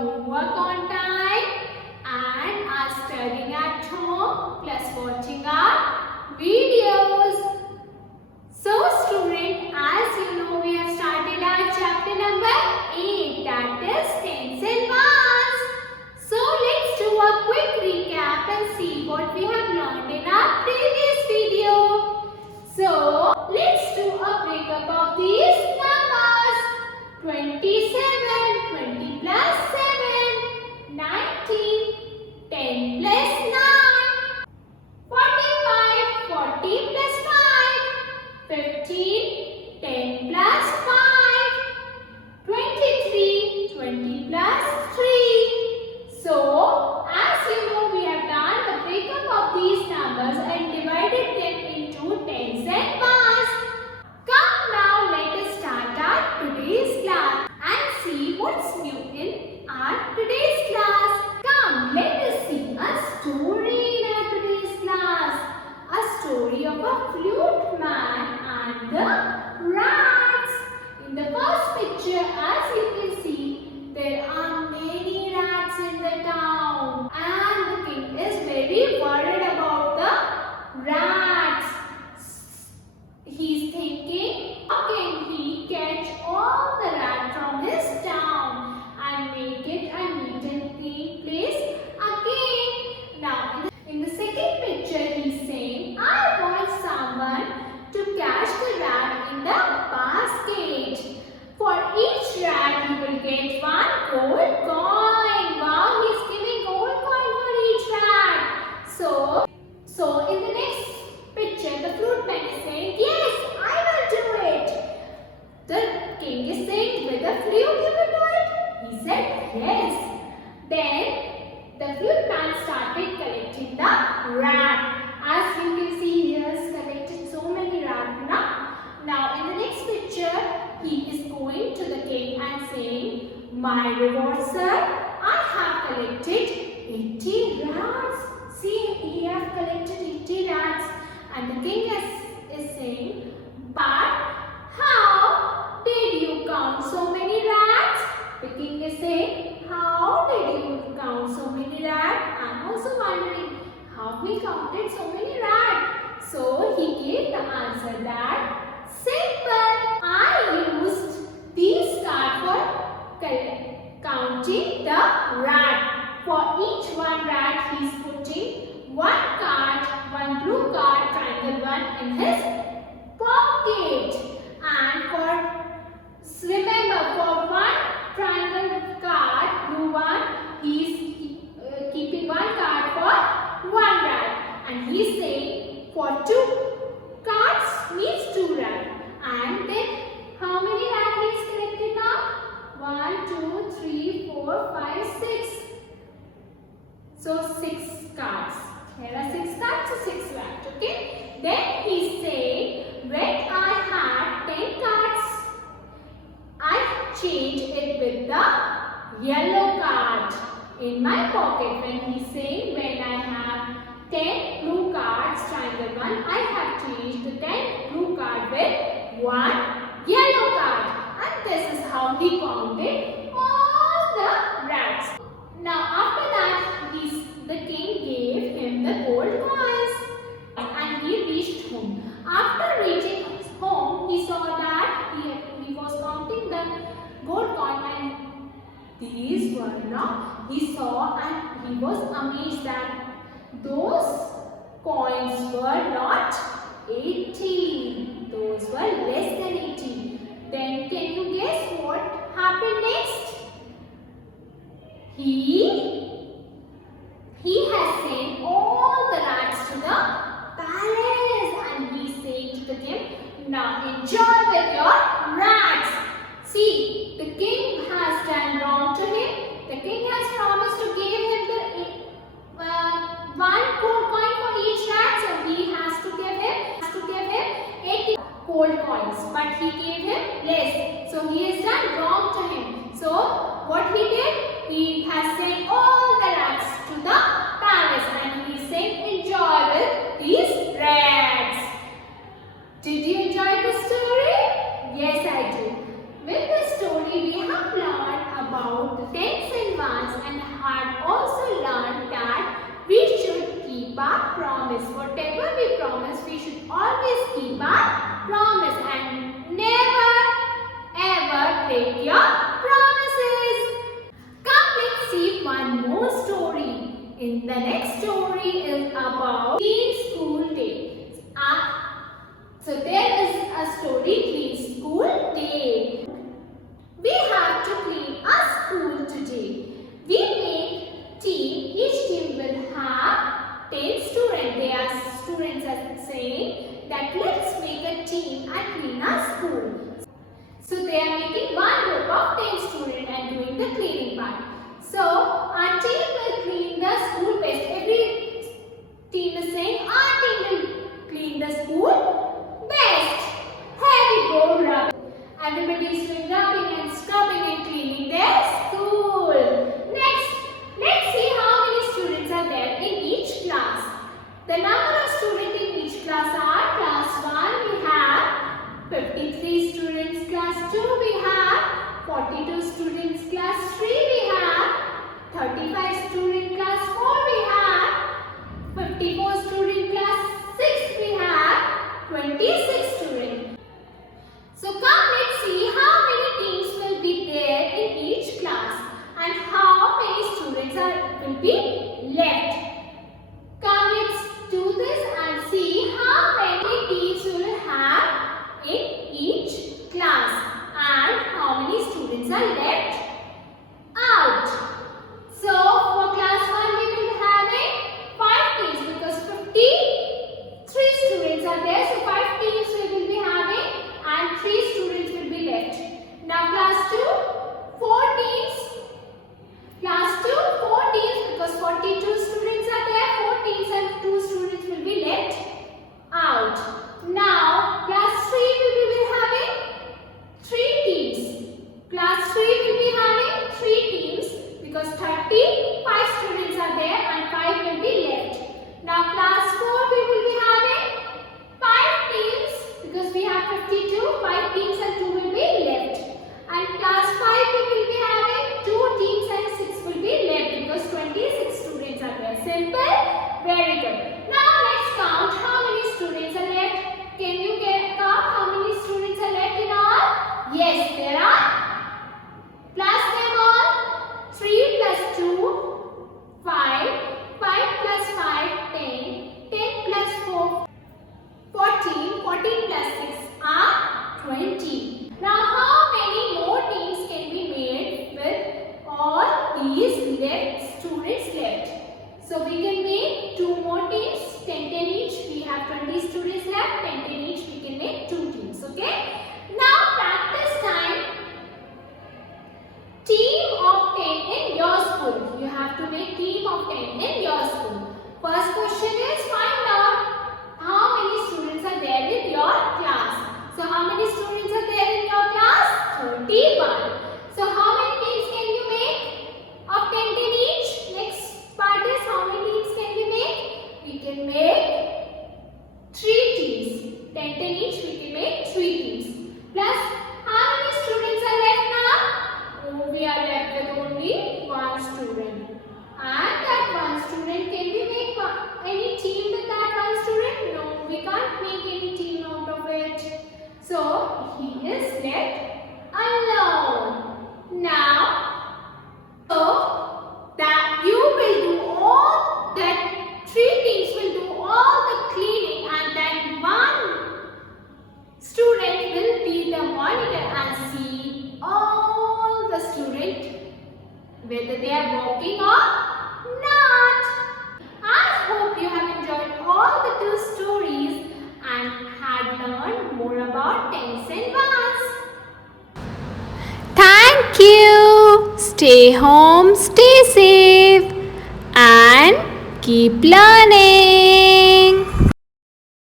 homework on time and are studying at home plus watching our videos. So student, as you know, we have started our chapter number 8, that is tense and mass. So let's do a quick recap and see what we have learned in our previous video. So let's do a breakup of these numbers. 27, 20 plus 7, 19, 10 plus 9, 45, 40 plus 5, 15, 10 plus 5, 23, 20 plus 3. So, as you know, we have done the breakup of these numbers and divided them into tens and mass. Come now, let us start our today's class and see what's new in our today's class. Come, let us see a story in our today's class. A story of a flute man and the rats. In the first picture, as you can see, there are many rats in the town and the king is very worried about the rats. He's thinking, how can he catch all the rats from his town and make it a neat and clean place again? Now, in the second picture, he's saying, I want someone to catch the rat in the basket. For each rat, he will get one gold coin. Wow, he's giving gold coin for each rat. So in the next picture, the flute man is saying, yes, I will do it. The king is saying, with the flute you will do it? He said, yes. Then the flute man started collecting the rat. As you can see, he has collected so many rats now. Now in the next picture, he is going to the king and saying, my reward, sir, I have collected 80 rats. See, he has collected 80 rats. And the king is saying, but how did you count so many rats? The king is saying, how did you count so many rats? I'm also wondering how we counted so many rats. So he gave the answer that, simple, I used these cards for counting the rat. For each one rat, he is putting one card, one blue card, triangle one in his pocket. And remember, for one triangle card, blue one, he is keeping one card for one rat. And he is saying, for two cards means two rat. And then, how many rats he is collected now? 1, 2, 3, 4, 5, 6. So 6 cards. Here are 6 cards, so 6 rats. Okay. Then he saying, when I had 10 cards, I changed it with the yellow card in my pocket. When he's saying, when I have 10 blue cards, triangle one, I have changed the 10 blue card with one yellow card. And this is how he counted all the rats. Now after that, the king gave him the gold coins and he reached home. After reaching home, he saw that he was counting the gold coin and these were not. He saw and he was amazed that those coins were not 80. Those were less than 80. Then can you guess what happened next? He has sent all the rats to the palace and he is saying to the king, now enjoy with your rats. See, the king has done wrong to him. The king has promised to give him the one gold coin for each rat, so he has to give him 80 gold coins, but he gave him less. So he has done wrong to him. So what he did? He has sent all the rats to the palace and he said, enjoy with these rats. Did you enjoy the story? Yes, I do. With the story, we have learned about the tens and ones So there is a story clean school day. We have to clean our school today. We make team. Each team will have 10 students. Their students are saying that let's make a team and clean our school. So they are making one group of 10 students and doing the cleaning part. So our team will clean the school best. Every team is saying our team will clean the school best. Here we go, rubbing. Everybody is doing rubbing and scrubbing and cleaning their school. Next, let's see how many students are there in each class. The number of students in each class are: class 1 we have 53 students, class 2 we have 42 students, class 3 we have 35 students, class 4 we have 54 students, class 6 we have 26 students. So come, let's see how many teams will be there in each class and how many students will be left. Come, let's do this and see how many teams we will have in each class and how many students are left out. So for class 1 we will be having 5 teams because 53 students are there. So 5 teams we will be having and 3 students will be left. Now class 2, 4 teams. Class 2, 4 teams because 42 students are there. 4 teams and 2 students will be left out. Now class 3 we will be having 3 teams. Class 3 will be having 3 teams because 35 students are there and 5 will be left. Now class 4 we will be having 5 teams because we have 52, 5 teams and 2 will be left. And class 5 we will be having 2 teams and 6 will be left because 26 students are there. Simple? Very good. Now let's count how many students are left. Can you count how many students are left in all? Yes, there are. Plus them all. 3 plus 2, 5. 5 plus 5, 10. 10 plus 4, 14. 14 plus 6 are 20. Now how many more teams can be made with all these left students left? So we can make 2 more teams, 10 each. We have 20 students left, 10 each. We can make 2 teams, okay? Now practice time. Team of 10 in your school. You have to make team of 10 in your school. First question is find out how many students are there with your class. So how many students are there in your class? 31. So how many teams can you make of 10 each? Next part is how many teams can we make? We can make 3 teams. 10 each we can make 3 teams. Plus how many students are left now? Oh, we are left with only 1 student. And that 1 student, can we make any team with that 1 student? No, we can't make any team out of it. So he is left alone. Now, so that you will do all that 3 teams will do all the cleaning and then 1 student will be the monitor and see all the students whether they are working or not. I hope you have enjoyed all the 2 stories and had learned more about tens and ones. Thank you. Stay home, stay safe and keep learning.